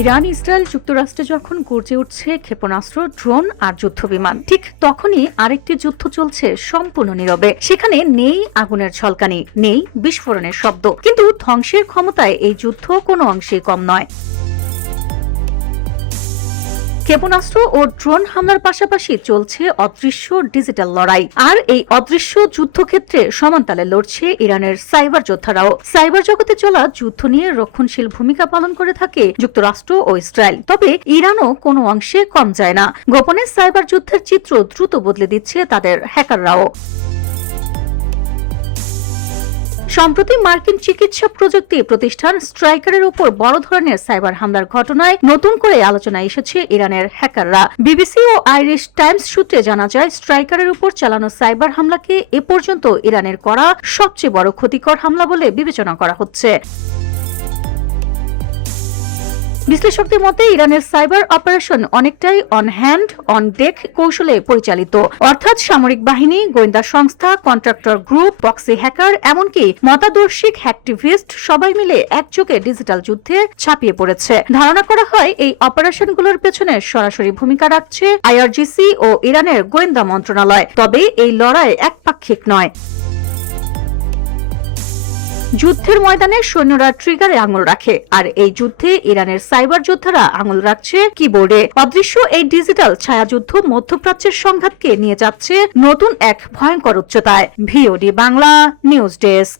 Iran Israel যুক্তরাষ্ট্রে যখন গর্জে উঠছে ক্ষেপণাস্ত্র, ড্রোন আর যুদ্ধবিমান, ঠিক তখনই আরেকটি যুদ্ধ চলছে সম্পূর্ণ নীরবে। সেখানে নেই আগুনের ঝলকানি, নেই বিস্ফোরণের শব্দ, কিন্তু ধ্বংসের ক্ষমতায় এই যুদ্ধ কোনো অংশেই কম নয়। ক্ষেপণাস্ত্র ও ড্রোন হামলার পাশাপাশি চলছে অদৃশ্য ডিজিটাল লড়াই, আর এই অদৃশ্য যুদ্ধক্ষেত্রে সমানতালে লড়ছে ইরানের সাইবার যোদ্ধারাও। সাইবার জগতে চলা যুদ্ধ নিয়ে রক্ষণশীল ভূমিকা পালন করে থাকে যুক্তরাষ্ট্র ও ইসরায়েল, তবে ইরানও কোনো অংশে কম যায় না। গোপনে সাইবার যুদ্ধের চিত্র দ্রুত বদলে দিচ্ছে তাদের হ্যাকাররাও। সম্প্রতি মার্কিন চিকিৎসা প্রযুক্তি প্রতিষ্ঠান স্ট্রাইকারের উপর বড় ধরনের সাইবার হামলার ঘটনায় নতুন করে আলোচনায় এসেছে ইরানের হ্যাকাররা। বিবিসি ও আইরিশ টাইমস সূত্রে জানা যায়, স্ট্রাইকারের উপর চালানো সাইবার হামলাকে এ পর্যন্ত ইরানের করা সবচেয়ে বড় ক্ষতিকর হামলা বলে বিবেচনা করা হচ্ছে। বিশ্লেষকদের মতে ইরানের সাইবার অপারেশন অনেকটাই অন হ্যান্ড অন ডেক কৌশলে পরিচালিত, অর্থাৎ সামরিক বাহিনী, গোয়েন্দা সংস্থা, কন্ট্রাক্টর গ্রুপ, প্রক্সি হ্যাকার, এমনকি মতাদর্শিক হ্যাকটিভিস্ট সবাই মিলে একযোগে ডিজিটাল যুদ্ধে ছাপিয়ে পড়েছে। ধারণা করা হয় এই অপারেশনগুলোর পেছনে সরাসরি ভূমিকা রাখছে আইআরজিসি ও ইরানের গোয়েন্দা মন্ত্রণালয়। তবে এই লড়াই একপাক্ষিক নয়। যুদ্ধের ময়দানে সৈন্যরা ট্রিগারে আঙুল রাখে, আর এই যুদ্ধে ইরানের সাইবার যোদ্ধারা আঙুল রাখছে কিবোর্ডে। অদৃশ্য এই ডিজিটাল ছায়াযুদ্ধ মধ্যপ্রাচ্যের সংঘাতকে নিয়ে যাচ্ছে নতুন এক ভয়ঙ্কর উচ্চতায়। VOD Bangla news desk.